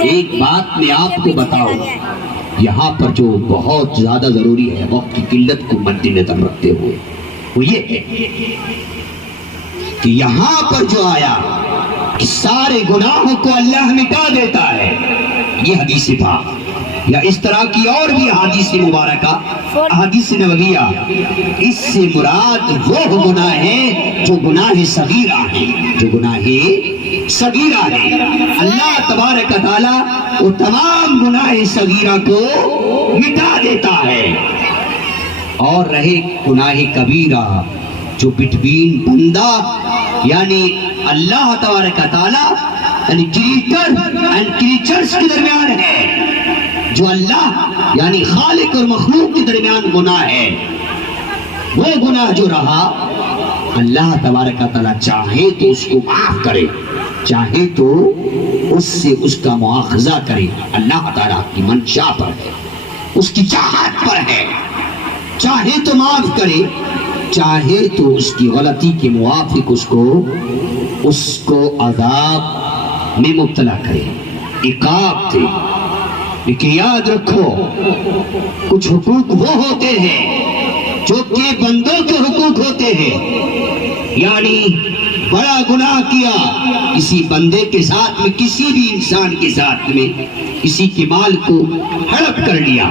ایک بات میں آپ کو بتاؤں، یہاں پر جو بہت زیادہ ضروری ہے وقت کی قلت کو مد نظر رکھتے ہوئے، وہ یہ ہے کہ یہاں پر جو آیا کہ سارے گناہوں کو اللہ مٹا دیتا ہے، یہ حدیث پاک یا اس طرح کی اور بھی احادیث مبارکہ، احادیث نبویہ، اس سے مراد وہ گناہ ہیں جو گناہ صغیرہ ہیں، جو گناہ صغیرہ ہیں۔ اللہ تبارک تعالیٰ وہ تمام گناہ صغیرہ کو مٹا دیتا ہے، اور رہے گناہ کبیرہ جو بٹوین بندہ یعنی اللہ تبارک تعالیٰ یعنی کریٹر اینڈ کریچرز کے درمیان ہے، جو اللہ یعنی خالق اور مخلوق کے درمیان گناہ ہے، وہ گناہ جو رہا اللہ تبارک تعالیٰ چاہے تو اس کو معاف کرے، چاہے تو اس سے اس کا مواخذہ کرے۔ اللہ تعالیٰ کی منشا پر ہے، اس کی چاہت پر ہے، چاہے تو معاف کرے، چاہے تو اس کی غلطی کے موافق اس کو عذاب میں مبتلا کرے، عقاب دے۔ لیکن یاد رکھو کچھ حقوق وہ ہوتے ہیں جو کہ بندوں کے حقوق ہوتے ہیں، یعنی بڑا گناہ کیا کسی بندے کے ساتھ میں، کسی بھی انسان کے ساتھ میں، کسی کے مال کو ہڑپ کر لیا۔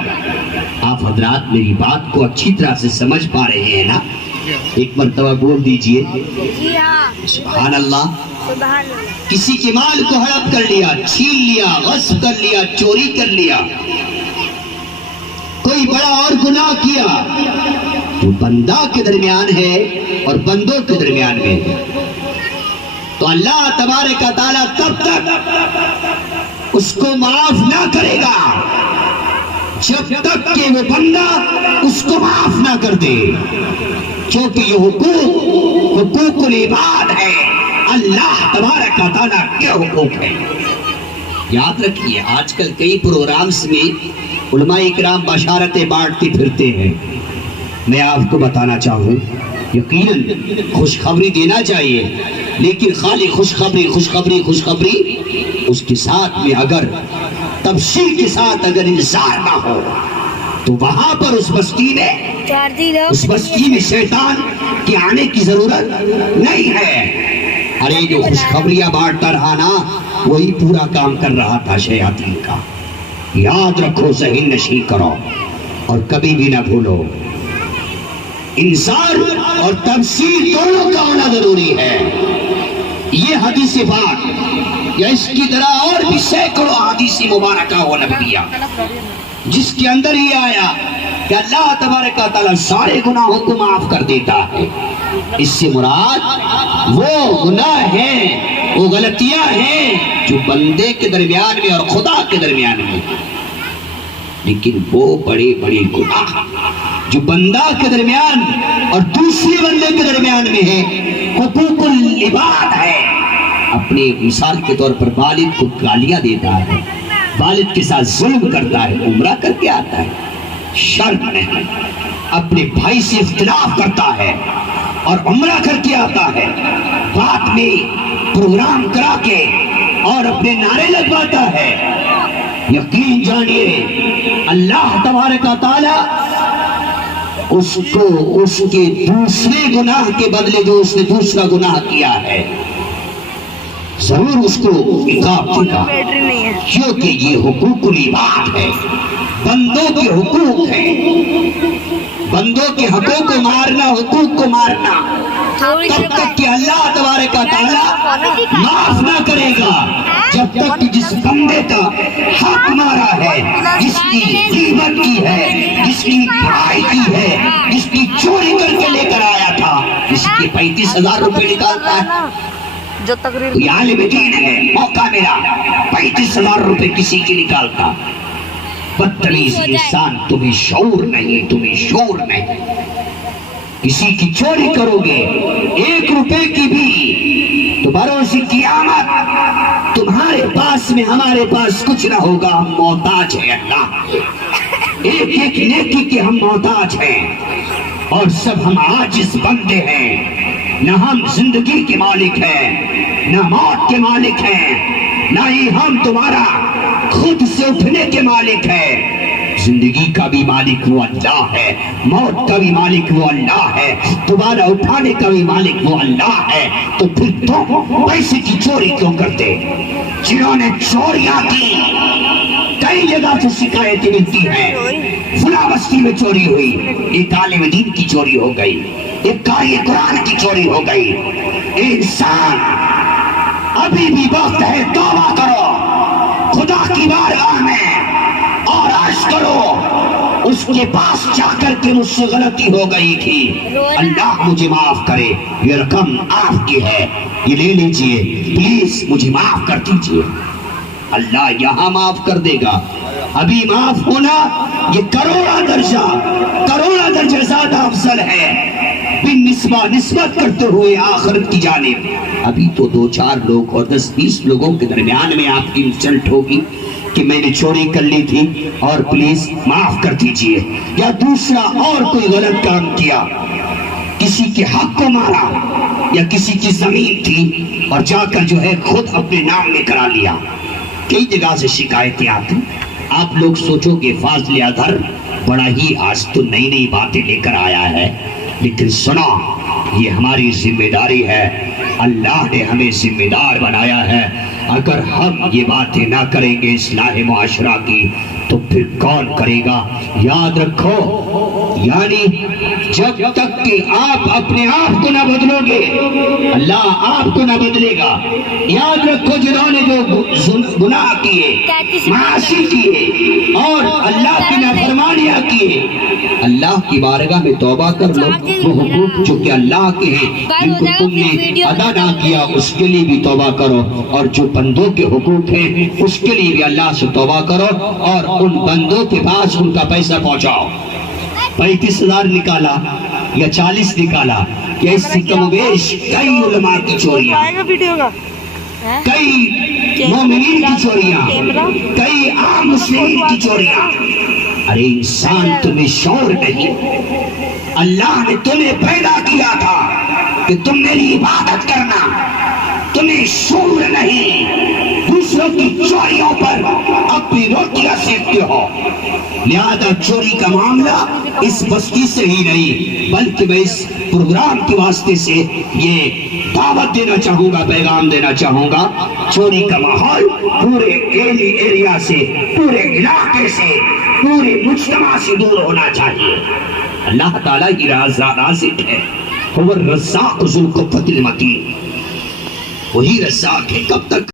آپ حضرات میری بات کو اچھی طرح سے سمجھ پا رہے ہیں نا؟ ایک مرتبہ بول دیجئے سبحان اللہ۔ کسی کے مال کو ہڑپ کر لیا، چھین لیا، غصب کر لیا، چوری کر لیا، کوئی بڑا اور گناہ کیا جو بندہ کے درمیان ہے اور بندوں کے درمیان میں ہے، تو اللہ تبارک تعالیٰ تب تک اس کو معاف نہ کرے گا جب تک کہ وہ بندہ اس کو معاف نہ کر دے، کیونکہ یہ حقوق العباد ہے، اللہ تبارک تعالیٰ کے حقوق ہے۔ یاد رکھیے آج کل کئی پروگرامز میں علماء اکرام بشارتیں بانٹتے پھرتے ہیں، میں آپ کو بتانا چاہوں یقیناً خوشخبری دینا چاہیے، لیکن خالی خوشخبری اس کے ساتھ میں اگر تبشیر کے ساتھ اگر انذار نہ ہو تو وہاں پر اس بستی میں شیطان کے آنے کی ضرورت نہیں ہے۔ ارے جو خوشخبریاں بانٹتا رہا نا وہی پورا کام کر رہا تھا شیاطین کا۔ یاد رکھو، ذہن نشین کرو اور کبھی بھی نہ بھولو، انذار اور تبشیر دونوں کا ہونا ضروری ہے۔ یہ حدیث پاک یا اس کی طرح اور بھی سینکڑوں حدیث مبارکہ و نبویہ جس کے اندر یہ آیا کہ اللہ تبارک تعالیٰ سارے گناہوں کو معاف کر دیتا ہے، اس سے مراد وہ گناہ ہیں، وہ غلطیاں ہیں جو بندے کے درمیان میں اور خدا کے درمیان میں، لیکن وہ بڑے گناہ جو بندہ کے درمیان اور دوسرے بندے کے درمیان میں ہے، حقوق العباد ہے۔ اپنے مثال کے طور پر والد کو گالیاں دیتا ہے، والد کے ساتھ ظلم کرتا ہے، عمرہ کر کے آتا ہے، شرط نہیں، اپنے بھائی سے اختلاف کرتا ہے اور عمرہ کر کے آتا ہے، بعد میں پروگرام کرا کے اور اپنے نعرے لگواتا ہے، یقین جانیے اللہ تبارک تعالیٰ اس کو اس کے دوسرے گناہ کے بدلے جو اس نے دوسرا گناہ کیا ہے ضرور اس کو عقاب دے گا، کیونکہ یہ حقوق العباد ہے، بندوں کے حقوق ہیں، بندوں کے حقوق کو مارنا، حقوق کو مارنا تب تک کہ اللہ تبارک تعالیٰ معاف نہ کرے گا جب تک کہ جس بندے کا حق مارا ہے، جس کی غیبت کی ہے، جس کی برائی کی ہے، جس کی چوری کر کے لے کر آیا تھا، جس کی 35,000 روپے نکالتا ہے، کوئی عالم دین ہے، موقع ملا 35,000 روپے کسی کی نکالتا، بدتمیز انسان، تمہیں شعور نہیں، کسی کی چوری کرو گے 1 روپے کی بھی تو بروز قیامت تمہارے پاس میں ہمارے پاس کچھ نہ ہوگا، ہم محتاج ہیں اللہ، ایک نیکی کے ہم محتاج ہیں، اور سب ہم عاجز بندے ہیں، نہ ہم زندگی کے مالک ہیں، نہ موت کے مالک ہیں، نہ ہی ہم تمہارا خود سے اٹھنے کے مالک ہیں. زندگی کا بھی مالک وہ اللہ ہے, موت کا بھی مالک وہ اللہ ہے, تمہارا اٹھانے کا بھی مالک وہ اللہ ہے. تو پھر تم پیسے کی چوری کیوں کرتے؟ جنہوں نے چوریاں کی کئی جگہ سے شکایتیں ملتی ہیں. فلاں بستی میں چوری ہوئی, ایک عالم دین کی چوری ہو گئی, ایک قاری قرآن کی چوری ہو گئی. انسان ابھی بھی وقت ہے, توبہ کرو خدا کی بارگاہ میں اور عرض کرو اس کے پاس جا کر کے مجھ سے غلطی ہو گئی تھی, اللہ مجھے معاف کرے, یہ رقم آپ کی ہے, یہ لے لیجئے, پلیز مجھے معاف کر دیجئے. اللہ یہاں معاف کر دے گا. ابھی معاف ہونا یہ کروڑا درجہ زیادہ افضل ہے نسبت کرتے ہوئے آخرت کی جانب. ابھی تو 2-4 لوگ اور 10-20 لوگوں کے درمیان میں آپ کی انسلٹ ہوگی کہ میں نے چوری کر لی تھی اور پلیز معاف کر دیجئے, یا دوسرا اور کوئی غلط کام کیا, کسی کے حق کو مارا, یا کسی کی زمین تھی اور جا کر جو ہے خود اپنے نام میں کرا لیا. کئی جگہ سے شکایتیں آتی. آپ لوگ سوچو کہ فاضل اظہر بڑا ہی آج تو نئی باتیں لے کر آیا ہے, لیکن سنا یہ ہماری ذمہ داری ہے, اللہ نے ہمیں ذمہ دار بنایا ہے. اگر ہم یہ باتیں نہ کریں گے اصلاح معاشرہ کی تو پھر کون کرے گا؟ یاد رکھو, یعنی جب تک کہ آپ اپنے آپ کو نہ بدلو گے اللہ آپ کو نہ بدلے گا. یاد رکھو جنہوں نے جو گناہ کیے, معاصی کیے اور اللہ کی نافرمانیاں کیے, اللہ کی بارگاہ میں توبہ کر لو. وہ حقوق جو کہ اللہ کے ہیں جن کو تم نے ادا نہ کیا اس کے لیے بھی توبہ کرو, اور جو بندوں کے حقوق ہیں اس کے لیے بھی اللہ سے توبہ کرو, اور ان بندوں کے پاس ان کا پیسہ پہنچاؤ. 35,000 نکالا یا 40 نکالا, یا اس سے کم بیش کئی علماء کی چوریاں, کئی مومنین کی چوریاں, کئی عام مسلمین کی چوریاں. ارے انسان تمہیں شعور نہیں, اللہ نے تمہیں پیدا کیا تھا کہ تم میری عبادت کرنا, تمہیں شعور نہیں, دوسروں کی چوریوں پر اپنی روٹیاں سیکتے ہو. لہذا چوری کا معاملہ اس بستی سے ہی نہیں بلکہ میں اس پروگرام کے واسطے سے یہ دعوت دینا چاہوں گا, پیغام دینا چاہوں گا, چوری کا ماحول پورے ایریا سے, پورے علاقے سے, پورے مجتمع سے دور ہونا چاہیے. اللہ تعالیٰ کی رازق ہے, هو الرزاق ذو القوة المتین, وہی رزاق ہے. کب تک